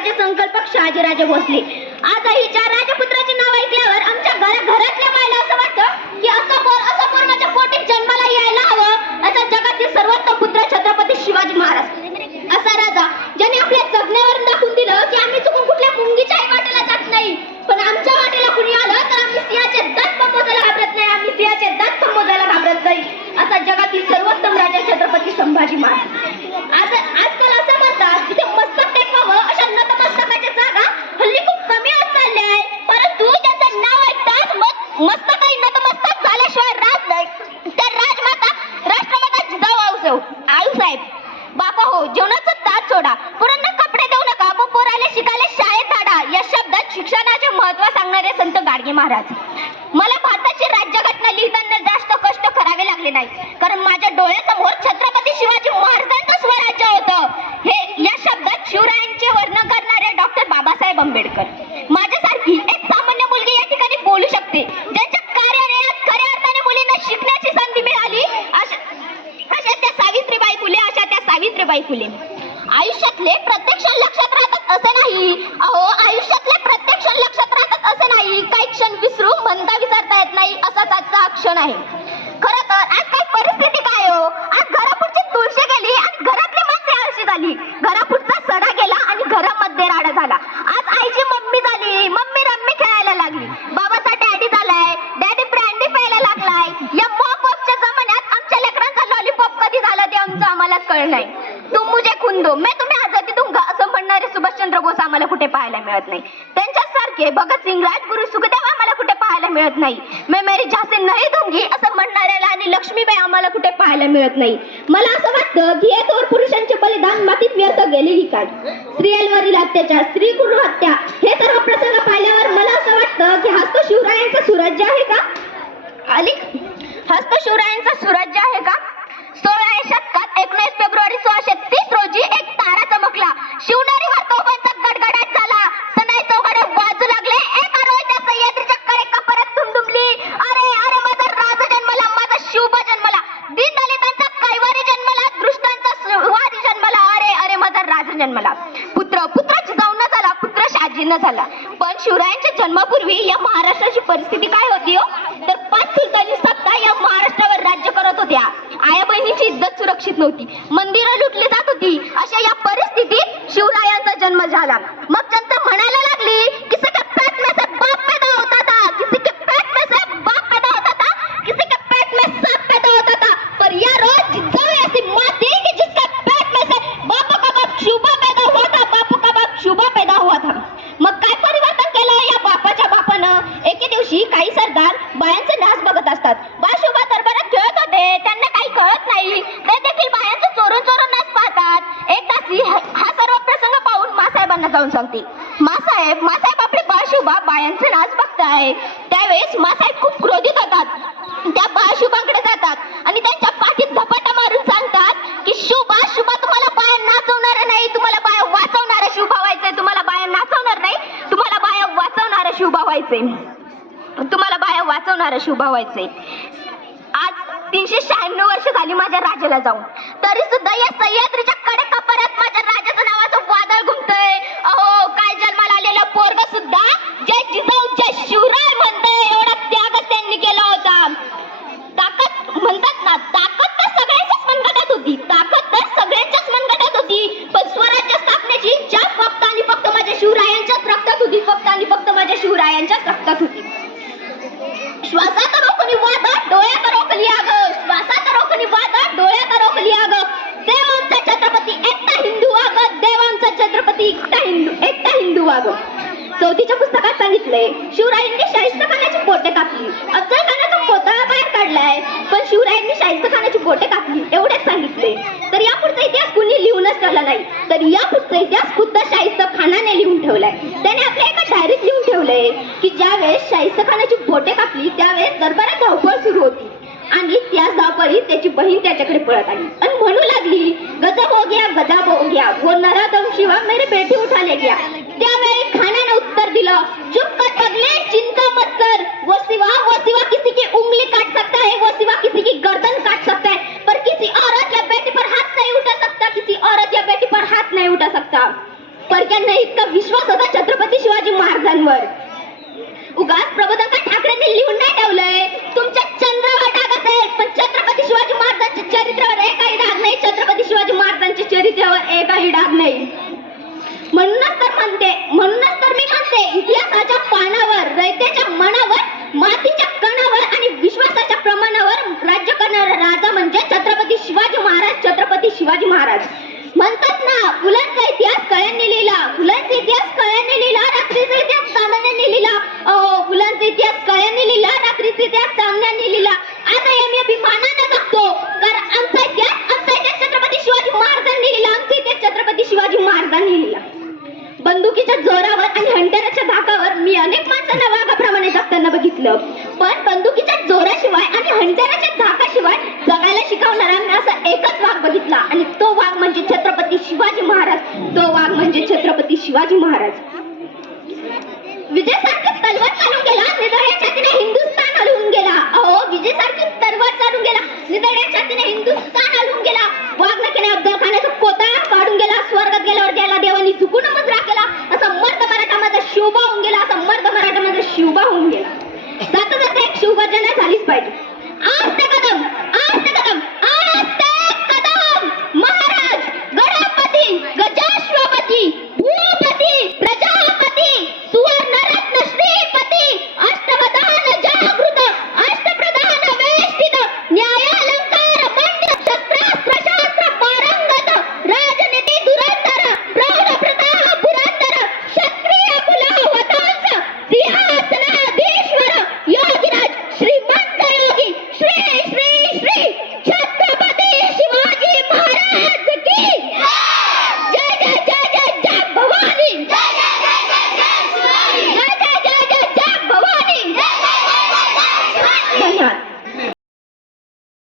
स्वराज्याचे संकल्पक शहाजीराजे भोसले. आजही ज्या राजपुत्राचे नाव ऐकल्यावर आमच्या घरातल्या बायला असं वाटतं की असं पोर माझ्या पोटी जन्माला यायला हवं. असा जगातील सर्वोत्तम पुत्र छत्रपती शिवाजी महाराज. असा राजा ज्याने आपल्या जगण्यावरून दाखवून दिलं की आम्ही चुकून कुठल्या मुंगीच्या वाटेला जात नाही, पण आमच्या वाटेला कुणी आलं तर आम्ही सिंहाचे दात पण मोजायला घाबरत नाही, आम्ही सिंहाचे दात पण मोजायला घाबरत नाही. असा जगातील सर्वोत्तम राजा छत्रपती संभाजी महाराज. आजकाल असं म्हणतात की ते मस्तक टेकवावं अशा नतमस्तकाच्या जागा हल्ली खूप कमी होत चालल्या आहे, परंतु ज्याचं नाव ऐकताच मस्तकही नतमस्तक झाल्याशिवाय राज नाही. त्या राजमाता राष्ट्रमाता जिजाऊ आऊसाहेब. बापा हो, जेवणाचं ताट सोडा, पोरांना कपडे देऊ नका, मग पोराले शिकायला शाळेत धाडा. या शब्दात शिक्षणाचे महत्त्व सांगणारे संत गाडगे महाराज. मला भारताची राज्यघटना लिहिताना जास्त कष्ट करावे लागले नाही, कारण माझ्या डोळ्यासमोर छत्रपती शिवाजी महाराजांचं स्वराज्य होतं. हे या शब्दात शिवरायांचे वर्णन करणारे डॉक्टर बाबासाहेब आंबेडकर. माझ्यासारखी एक सामान्य मुलगी या ठिकाणी बोलू शकते, ज्यांच्या कार्याने आज खऱ्या अर्थाने मुलींना शिकण्याची संधी मिळाली. अशा त्या सावित्रीबाई फुले. आयुष्यातले प्रत्येक क्षण लक्षात राहतात असे नाही. अहो, आयुष्यातले प्रत्येक क्षण लक्षात राहतात असे नाही. काही क्षण विसरून म्हणता विसरता येत नाही, असाच आजचा क्षण आहे. खरं तर आज काही परिस्थिती काय हो, आज घरापुढची तुळशी गेली आणि घरातली माणसे आळशी झाली. घरापुढचा सडा गेला आणि घरामध्ये राडा झाला. आज आईची मम्मी झाली, मम्मी रम्मी खेळायला लागली. बाबाचा डॅडी झालाय, डॅडी ब्रँडी प्यायला लागलाय. या मॉपच्या जमान्यात आमच्या लेकरांचा लॉलीपॉप कधी झाला ते आम्हालाच कळलं नाही. तुम मुझे खून दो, मैं तुम्हें आजादी दूंगा असं म्हणणारे सुभाषचंद्र बोस आम्हाला कुठे पाहायला मिळत नाही. त्यांच्यासारखे भगतसिंग, राजगुरू, सुखदेव आम्हाला कुठे पाहायला मिळत नाही. मैं मेरी झांसी नहीं दूंगी असं म्हणणाऱ्याला आणि लक्ष्मीबाई आम्हाला कुठे पाहायला मिळत नाही. मला असं वाटतं की हे थोर पुरुषांचे बलिदान मातीत व्यर्थ गेलेली काय. स्त्रियांवरील अत्याचार, स्त्री भ्रूण हत्या, हे सर्व प्रसंग पाहिल्यावर मला असं वाटतं की हाच तो शिवरायांचा सुराज्य आहे का? हाच तो शिवरायांचा सुराज्य आहे का? 16व्या शतकात 19 फेब्रुवारी 1630 रोजी एक तारा चमकला. शिवनेरीवर तोफांचा गडगडाट झाला. सनई चौघडे वाजू लागले. एक आरोळी त्या सह्याद्रीच्या कडेका परत दुमदुमली. अरे अरे, माझा राजा जन्मला, माझा शिवबा जन्मला, दीनदलितांचा कैवारी जन्मला, दृष्टांचा सुवारी जन्मला. अरे अरे, माझा राजा जन्मला. पुत्र जिजाऊ न झाला, पुत्र शहाजी न झाला. पण शिवरायांच्या जन्मापूर्वी या महाराष्ट्राची परिस्थिती काय होती हो, तर 5 सुलतानी सत्ता या महाराष्ट्रावर राज्य करत होत्या. आया बहिणीची इज्जत सुरक्षित नव्हती, मंदिरं लुटली जात होती. अशा या परिस्थितीत शिवरायांचा जन्म झाला. मग जनता म्हणायला लागली, किसी के पेट में से बाप पैदा होता था, किसी के पेट में से बाप पैदा होता था, किसी के पेट में सांप पैदा होता था, पर यह रोज जिजाऊ ऐसी माँ थी कि जिसके पेट में से बापू का बाप शिवबा पैदा हुआ था, बापू का बाप शिवबा पैदा हुआ था. मग काय परिवर्तन केलं या बापाच्या बापानं? एके दिवशी काही सरदार बायांचे नाच बघत असतात. बा शिवबा दरबारात खेळत होते, त्यांना काही कळत नाही. ते देखील बायांचे चोरून नाच पाहतात. एक दासी हा सर्व प्रसंग पाहून मासाहेबांना जाऊन सांगते, मासाहेब आपले बा शिवबा बायांचे नाच बघताय. त्यावेळेस मासाहेब खूप क्रोधित होतात. त्या बा शिवबांकडे जातात आणि त्यांच्या पाठीत झपाटा मारून सांगतात की शिवबा तुम्हाला बाया नाचवणार नाही, तुम्हाला बाया वाचवणारा शिवबा व्हायचंय. तुम्हाला बाया नाचवणार नाही, तुम्हाला बाया वाचवणारा शिवबा व्हायचंय. तुम्हाला बाया वाचवणारा शिवबा व्हायचंय. आज 396 वर्ष झाली माझ्या राजाला जाऊन, तरी सुद्धा या सह्याद्रीच्या कडेकपाऱ्यात माझ्या राजाचं नावाचं वादळ घुमतंय. अहो, काय जन्माला आलेलं पोरग सुद्धा जय जिजाऊ जय शिवराय म्हणतंय. एवढा त्यागच त्यांनी केला होता. ताकद म्हणतात ना, ताकद तर सगळ्यांच्याच मनगटात होती, पण स्वराज्य स्थापनेची ज्या फक्त आणि फक्त माझ्या शिवरायांच्याच रक्तात होती, फक्त आणि फक्त माझ्या शिवरायांच्याच रक्तात होती. श्वासात रोखली वादळ, डोळ्यात रोखली आग. श्वासात रोखली वादळ, डोळ्यात रोखली आग. देवांचा छत्रपती एकटा हिंदू आग. देवांचा छत्रपती एकटा हिंदू आग. 34च्या पुस्तकात सांगितलंय, शिवरायांनी शाहिस्तेखानाची बोटे कापली. अफजल खानाचा पोतळा बाहेर काढलाय, पण शिवरायांनी शाहिस्तेखानाची बोटे कापली एवढेच सांगितले. तर यापुढचा इतिहास कुणी लिहूनच ठेवला नाही, तर यापुढचा इतिहास खुद्द शाहिस्तेखानाने लिहून ठेवलाय. त्याने आपल्या एका डायरीत लिहून ठेवलंय की ज्यावेळेस शाहिस्तेखानाची बोटे कापली त्यावेळेस दरबारात धावपळ सुरू होती आणि त्याच धावपळीत त्याची बहीण त्याच्याकडे पळत आली आणि म्हणू लागली, गजब हो गया, वो नराधम शिवा मेरे बेटी उठा ले गया. त्यावेळी खानाने उत्तर दिलं, चुप कर पगले, चिंता मत कर. वो सिवा किसी की उंगली काट सकता है, वो सिवा किसी की गर्दन काट सकता है, पर किसी औरत या बेटी पर हाथ नहीं उठा सकता, किसी औरत या बेटी पर हाथ नहीं उठा सकता. परक्यांना इतका विश्वास होता छत्रपती शिवाजी महाराजांवर. उगाच प्रबोधनकार ठाकरेंनी लिहून नाही ठेवलंय तुमच्या चंद्रावर डाग असेल, पण छत्रपती शिवाजी महाराजांच्या चरित्रावर एकही डाग नाही. छत्रपती शिवाजी महाराजांच्या चरित्रावर एकही डाग नाही. म्हणूनच तर मी म्हणते इतिहासाच्या पानावर, रयतेच्या मनावर, मातीच्या कणावर आणि विश्वासाच्या प्रमाणावर राज्य करणारा राजा म्हणजे छत्रपती शिवाजी महाराज. छत्रपती शिवाजी महाराज म्हणतात ना, फुलांचा इतिहास कळ्यांनी लिहिला, फुलांचा इतिहास कळ्यांनी लिहिला, रात्रीचा इतिहास चांदण्याने लिहिला. फुलांचा इतिहास कळ्यांनी लिहिला, रात्रीचा इतिहास चांदण्याने लिहिला. आता आम्ही अभिमानाने जगतो, कारण आमचा इतिहास छत्रपती शिवाजी महाराजांनी लिहिला. आमचा इतिहास छत्रपती शिवाजी महाराजांनी लिहिला. बंदुकीच्या जोरावर आणि हंटराच्या धाकावर मी अनेक माणसांना वाघाप्रमाणे जगताना बघितलं, पण बंदुकीच्या जोराशिवाय आणि हंटराच्या धाकाशिवाय जगायला शिकवणारा मी असा एकच वाघ बघितला, आणि तो वाघ म्हणजे छत्रपती शिवाजी महाराज. तो वाघ म्हणजे छत्रपती शिवाजी महाराज. विजयसारखी तलवार चालून गेला, निधड्या छातीने हिंदुस्थान हलवून गेला. विजयसारखी तलवार चालून गेला, निधड्या छातीने हिंदुस्थान हलवून गेला. वाघनखीने अफजल खानाचा कोता काढून गेला. स्वर्गात गेल्यावर त्याला देवानी चुकून मुजरा केला. असा मर्द मराठा माझा शिवबा होऊन गेला. असा मर्द मराठा माझा शिवबा होऊन गेला. जाता जाता एक शिवभजना झालीच पाहिजे.